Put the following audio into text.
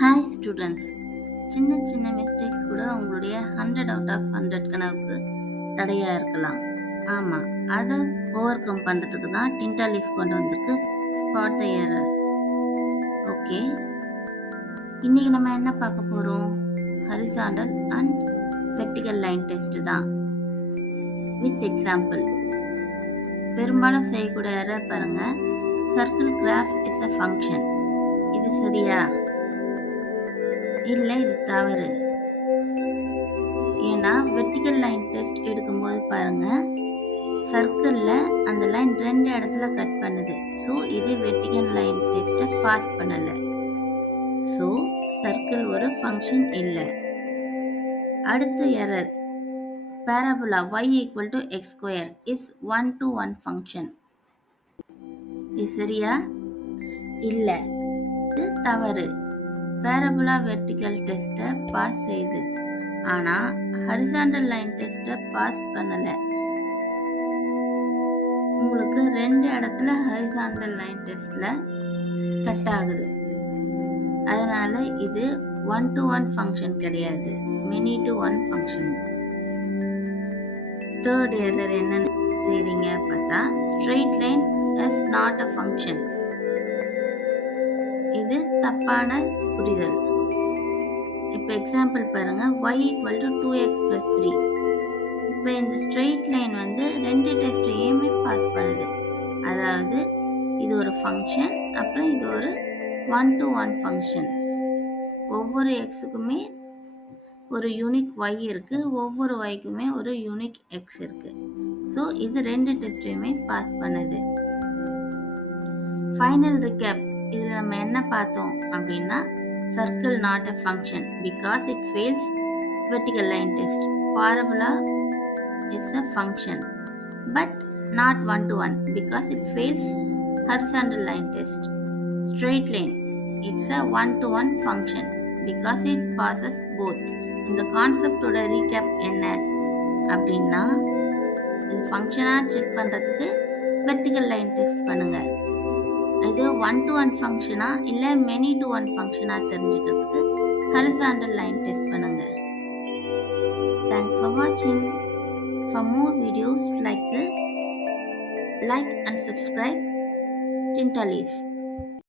Hi students, சின்ன சின்ன mistakes கூட உங்களுடைய 100 அவுட் ஆஃப் 100 கனவுக்கு தடையாக இருக்கலாம். ஆமாம், அதை ஓவர் கம் பண்ணுறதுக்கு தான் டிண்டா லீஃப் கொண்டு வந்திருக்கு ஸ்பாட் த எரர். ஓகே, இன்றைக்கி நம்ம என்ன பார்க்க போகிறோம்? Horizontal and vertical line test தான் வித் எக்ஸாம்பிள். பெரும்பாலும் செய்யக்கூடிய எரர் பாருங்கள். Circle graph is a function. இது சரியா? இல்லை, இது தவறு. ஏன்னா வெர்டிகல் லைன் டெஸ்ட் எடுக்கும்போது பாருங்க, சர்க்கிளில் அந்த லைன் 2 இடத்துல கட் பண்ணுது. ஸோ இது வெர்டிகல் லைன் டெஸ்ட்டை பாஸ் பண்ணலை. ஸோ சர்க்கிள் ஒரு ஃபங்க்ஷன் இல்லை. அடுத்த error, parabola y equal to x square is 1-to-1 function. இது சரியா? இல்லை, இது தவறு. பேரபுலா வெர்டிகல் டெஸ்ட்டை பாஸ் செய்யுது, ஆனால் ஹரிசாண்டல் லைன் டெஸ்ட்டை பாஸ் பண்ணலை. உங்களுக்கு 2 இடத்துல ஹரிசாண்டல் லைன் டெஸ்ட்டில் கட் ஆகுது. அதனால் இது 1-to-1 ஃபங்க்ஷன் கிடையாது, many-to-1 ஃபங்க்ஷன். தேர்ட் எரர் என்னன்னு செய்கிறீங்க பார்த்தா, straight line is not a function. இது தப்பான புரிதல். இப்போ எக்ஸாம்பிள் பாருங்க, y equal to 2x plus 3. இப்போ இந்த ஸ்ட்ரெயிட் லைன் வந்து 2 டெஸ்ட்டையுமே பாஸ் பண்ணுது. அதாவது இது ஒரு ஃபங்க்ஷன், அப்புறம் இது ஒரு 1-to-1 ஃபங்க்ஷன். ஒவ்வொரு எக்ஸுக்குமே ஒரு யூனிக் y இருக்கு, ஒவ்வொரு yக்குமே ஒரு யூனிக் x இருக்கு. ஸோ இது 2 டெஸ்ட்டையுமே பாஸ் பண்ணுது. ஃபைனல் ரிகேப், இதில் நம்ம என்ன பார்த்தோம் அப்படின்னா, circle not a function because it fails vertical line test. Parabola is a function but not 1-to-1 because it fails horizontal line test. Straight line, it's a 1-to-1 function because it passes both. இந்த கான்செப்டோட recap என்ன அப்படின்னா, இது ஃபங்க்ஷனாக check பண்ணுறதுக்கு vertical line test பண்ணுங்கள். இது 1-to-1 ஃபங்க்ஷனா இல்லை many-to-1 ஃபங்க்ஷனா தெரிஞ்சுக்கிறதுக்கு ஹரிசாண்டல் லைன் டெஸ்ட் பண்ணுங்க. Thanks for watching. For more videos like this, like and subscribe Tinta Leaf.